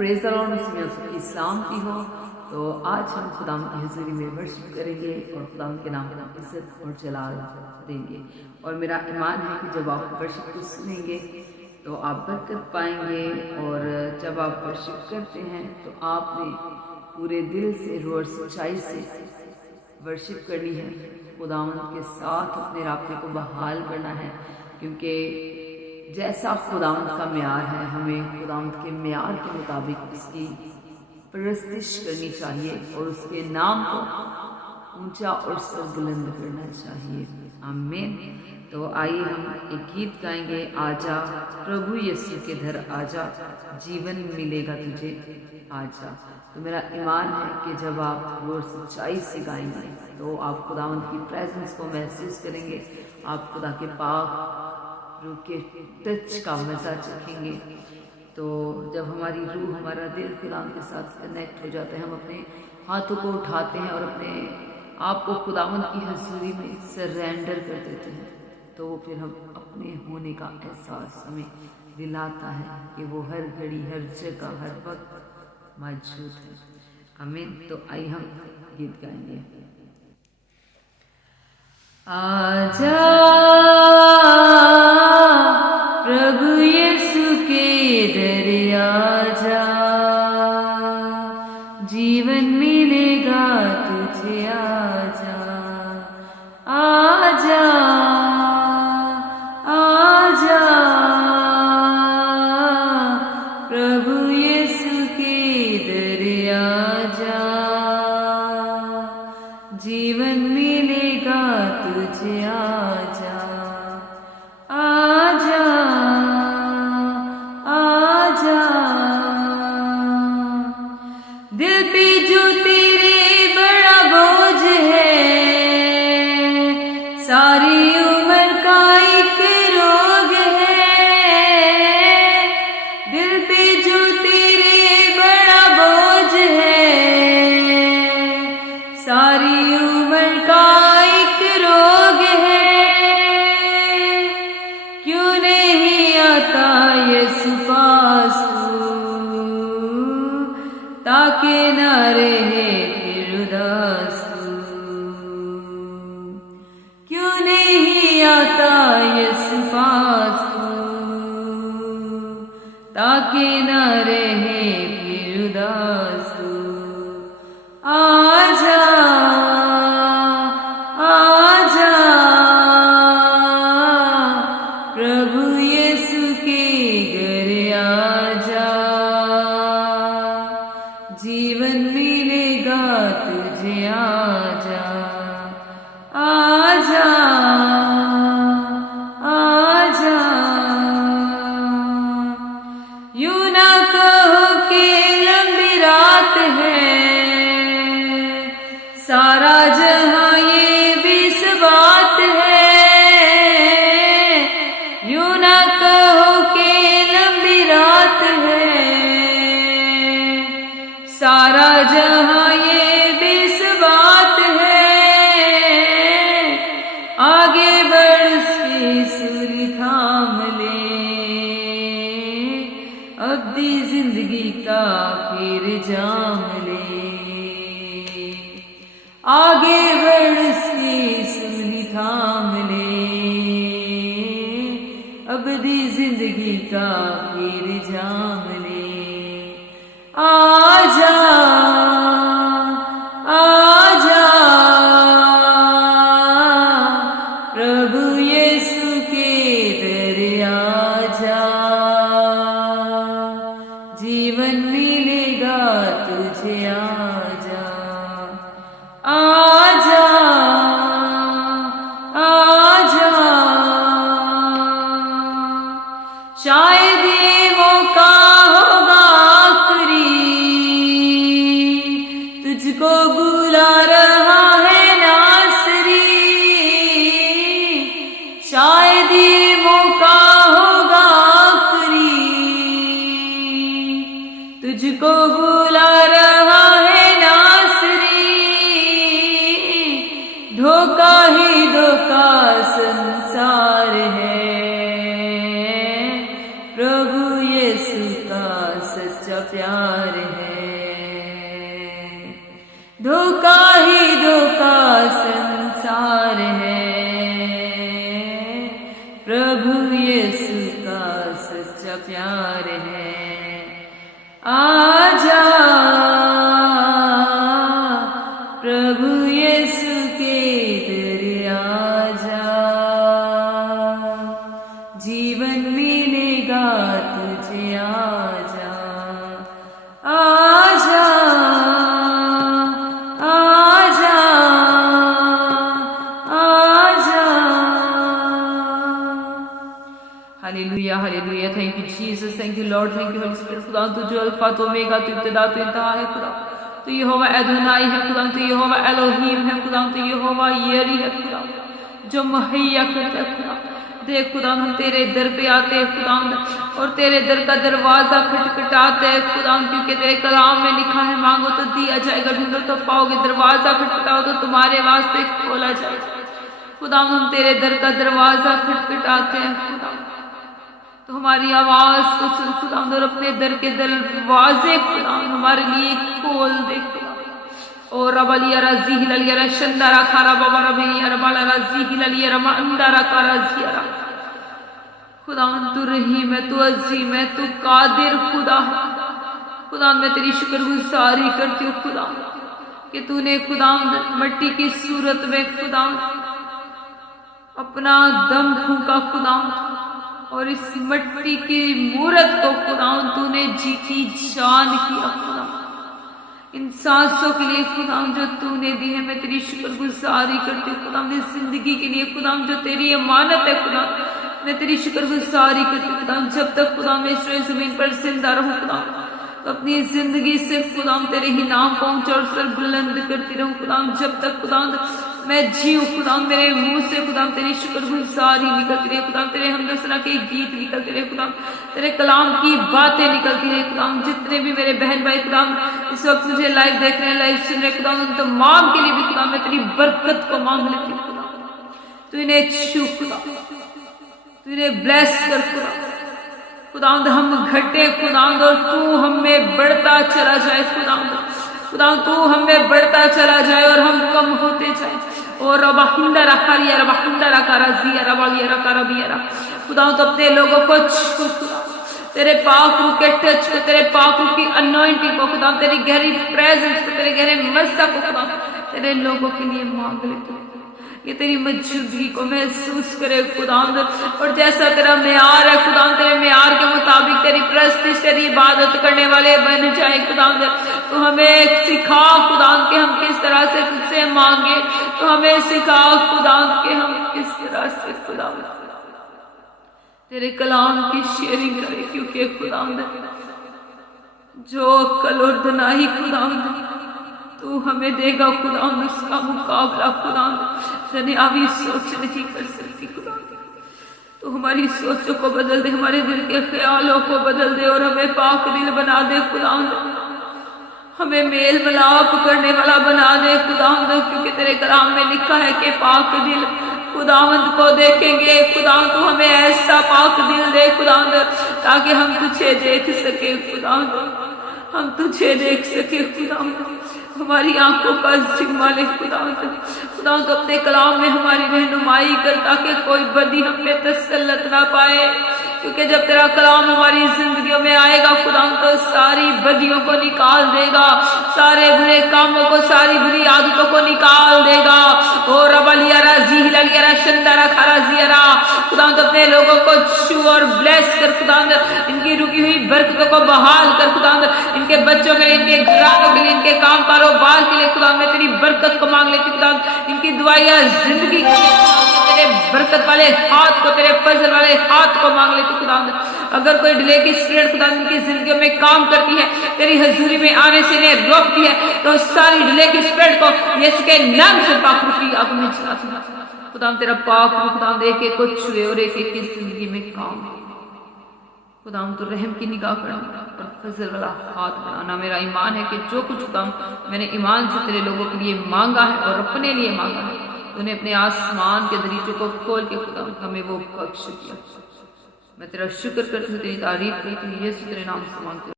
Praise the Lord की सलामती हो। तो आज हम खुदाम की हज़ूरी में वर्शिप करेंगे और खुदाम के नाम को इज़्ज़त और जलाल देंगे। और मेरा ईमान है कि जब आप वर्शिप को सुनेंगे तो आप बरकत पाएंगे। और जब आप वर्शिप करते हैं तो आपने पूरे दिल से रूह और सच्चाई से वर्शिप करनी है, खुदावंद के साथ अपने राब्ते को बहाल करना है। क्योंकि जैसा खुदावंद का म्यार है, हमें खुदावंद के म्यार के मुताबिक उसकी परस्तिश करनी चाहिए और उसके नाम को ऊंचा और सरबुलंद करना चाहिए। आमीन। तो आइए हम एक गीत गाएंगे, आजा प्रभु यीशु के घर आजा, जीवन मिलेगा तुझे आजा। तो मेरा ईमान है कि जब आप वो सच्चाई से गाएंगे तो आप खुदावंद की प्रेजेंस को महसूस करेंगे, आप खुदा के पाक रूह के टच का मजा चखेंगे। तो जब हमारी रूह, हमारा दिल खुदावंद के साथ कनेक्ट हो जाता है, हम अपने हाथों को उठाते हैं और अपने आप को खुदावंद की हज़ूरी में सरेंडर कर देते हैं, तो फिर हम अपने होने का एहसास हमें दिलाता है कि वो हर घड़ी, हर जगह, हर वक्त मौजूद है। आमीन। तो आइए हम गीत गाएंगे। आजा प्रभु यीशु के दर आजा, जीवन मिलेगा तुझे आजा। आजा आजा प्रभु यीशु के दर आजा, जीवन मिलेगा तुझे आजा। आजा आजा दिल पे जो तेरे बड़ा बोझ है, सारी उम्र का एक रोग है। दिल पे जो तेरे बड़ा बोझ है, सारी उम्र का एक रोग है। क्यों नहीं आता यीशु पास तू, ताकि न रहे फिर उदास तू। क्यों नहीं आता यीशु पास तू, ताकि न रहे फिर उदास तू। आजा आजा प्रभु यीशु के घर आजा, जीवन मिलेगा तुझे आजा। आजा आजा यूं ना कहो कि लंबी रात है, सारा जहां ये बीस बात है। यूं ना कहो कि लंबी रात है, सारा जहां ये बीस बात है। आगे बढ़ से सूरी थाम ले, अब दी जिंदगी का फिर जाम ले। आगे बढ़ से सूरी थाम ले, अब दी जिंदगी का फिर जाम ले। आजा आजा प्रभु यीशु के दर आजा, जीवन मिलेगा तुझे आजा। आजा आजा शायद ये मौका होगा आखिरी, तुझको बुला रहा है नासरी। शायद ये मौका होगा आखिरी, तुझको बुला रहा है नासरी। धोखा ही धोखा संसार है, प्रभु यीशु का सच्चा प्यार प्यार है, धोखा ही धोखा संसार है, प्रभु यीशु का सच्चा प्यार है। आजा प्रभु यीशु के दर आजा, जीवन मिलेगा तुझे आजा, आजा आजा आजा। Hallelujah hallelujah. Thank you Jesus, thank you Lord, thank you Holi spirit. खुदा तू जो अल्फा तो ओमेगा, तू इब्तिदा तो इंतहा है खुदा। तू यहोवा एदोनाई है खुदा, तू यहोवा एलोहीम है खुदा, तू यहोवा येरी है खुदा, जो मुहैया करता है खुदा। देख खुदा हम तेरे दर पे आते हैं खुदा, और तेरे दर का दरवाजा खटखटाते हैं खुदा, क्योंकि तेरे कलाम में लिखा है मांगो तो दिया जाएगा, ढूंढो तो पाओगे, दरवाजा खटखटाओ तो तुम्हारे वास्ते खोला जाएगा। खुदा हम तेरे दर का दरवाजा खटखटाते हैं खुदा, तो हमारी आवाज को सुन खुदा, और अपने दर के दरवाजे खुदा हमारे लिए खोल दे खुदा। और रबलिया रजी हिललिया शंदारा खारा बाबा रबिया रबाला रजी हिललिया रमा अंदारा कारा जिया। खुदा तू रहीम है, तू अजीम है, तू कादिर खुदा है खुदा। मैं तेरी शुक्रगुजारी करती हूँ खुदा कि तूने खुदा मट्टी की सूरत में खुदा अपना दम फूंका खुदा, और इस मट्टी की मूरत को खुदा तूने जीती जान किया खुदा, इन सांसों के लिए खुदा जो तूने दी है। मैं तेरी शुक्रगुजारी करती हूँ खुदा, मेरी जिंदगी के लिए खुदा जो तेरी अमानत है खुदा, मैं तेरी शुक्रगुजारी करती हूँ खुदा। जब तक खुदा मैं इस जमीन पर जिंदा रहूं खुदा, तो अपनी जिंदगी से खुदा तेरे ही नाम को ऊंचा और सर बुलंद करती रहूं खुदा। जब तक खुदा मैं जीऊं खुदा, मेरे मुंह से खुदा तेरी शुक्रगुजारी निकलती रहे खुदा, तेरे हमदसना के गीत निकलते रहे खुदा, तेरे कलाम की बातें निकलती रहे खुदा। जितने भी मेरे बहन भाई खुदा इस वक्त मुझे लाइव देख रहे हैं, लाइव सुन रहे खुदा, उन तमाम के लिए भी खुदा मैं तेरी बरकत को मांग लेती हूँ खुदा। तू इन्हें छू खुदा, तू इन्हें ब्लेस कर खुदा, हम घटे खुदा, और तू हमें बढ़ता चला जाए खुदा, तू हमें बढ़ता चला जाए और हम कम होते जाए। और रबाहिंदा रखारिया रबाहिंदा रकाराजिया रबालिया रकारबिया खुदा, तो अपने लोगों को छू खुदा, तेरे पाक रूह के टच को, तेरे पाक रूह की अनॉइंटिंग को खुदा, तेरी गहरी प्रेजेंस को, तेरे गहरे मस्सा को खुदा तेरे लोगों के लिए मांग लेते, ये तेरी मौजूदगी को महसूस करे खुदा। और जैसा तेरा म्यार है खुदा, तेरे म्यार के मुताबिक तेरी प्रस्तिश तेरी इबादत करने वाले बन जाए खुदा। तो हमें सिखा खुदा कि हम किस तरह से तुझसे मांगे, तो हमें सिखा खुदा कि हम किस तरह से खुदा तेरे कलाम की शेयरिंग करें, क्योंकि खुदा जो अक्ल और दनाही खुदा तू हमें देगा खुदा, उसका मुकाबला खुदा दुनियावी सोच नहीं कर सकती खुदा। तो हमारी सोचों को बदल दे, हमारे दिल के ख्यालों को बदल दे, और हमें पाक दिल बना दे खुदा, हमें मेल मिलाप करने वाला बना दे खुदा, क्योंकि तेरे कलाम में लिखा है कि पाक दिल खुदावंद को देखेंगे खुदा। तू हमें ऐसा पाक दिल दे खुदा, ताकि हम तुझे देख सके खुदा, हम तुझे देख सके खुदा। हमारी आंखों का जिम्मा ले खुदा, तो अपने कलाम में हमारी रहनुमाई कर, ताकि कोई बदी हम पे तसल्लत ना पाए, क्योंकि जब तेरा कलाम हमारी जिंदगियों में आएगा खुदा, तो सारी बदियों को निकाल देगा, सारे बुरे कामों को, सारी बुरी आदतों को निकाल देगा। और रबलियारा जीहिललियारा शंदारा खारा जियारा खुदा, तो अपने लोगों को छू और ब्लेस कर खुदा, इनकी रुकी हुई बरकतों को बहाल कर खुदा, इनके बच्चों के लिए, इनके घरानों के लिए, इनके काम कारोबार के लिए खुदा मैं तेरी बरकत को मांग लेती खुदा, इनकी दुआया जिंदगी के लिए तेरे बरकत वाले हाथ को, तेरे फजल वाले हाथ को मांग लेती खुदा। अगर कोई डिले की स्पिरिट खुदा इनकी जिंदगी में काम करती है, तेरी हजूरी में आने से इन्हें रोकती है, तो सारी डिले की स्पिरिट को यीशु के नाम से पाक रूह की आग में चला खुदा। तेरा पाक रूह खुदा एक एक को छुए और एक एक की जिंदगी में काम खुदा, तो रहम की निगाह करना और फजल वाला हाथ बनाना। मेरा ईमान है कि जो कुछ खुदा मैंने ईमान से तेरे लोगों के लिए मांगा है और अपने लिए मांगा है, तूने अपने आसमान के दरीचों को खोल के खुदा हमें वो बख्श दिया। मैं तेरा शुक्र करती हूँ, तेरी तारीफ करती हूँ, यीशु तेरे नाम से मांगती हूँ।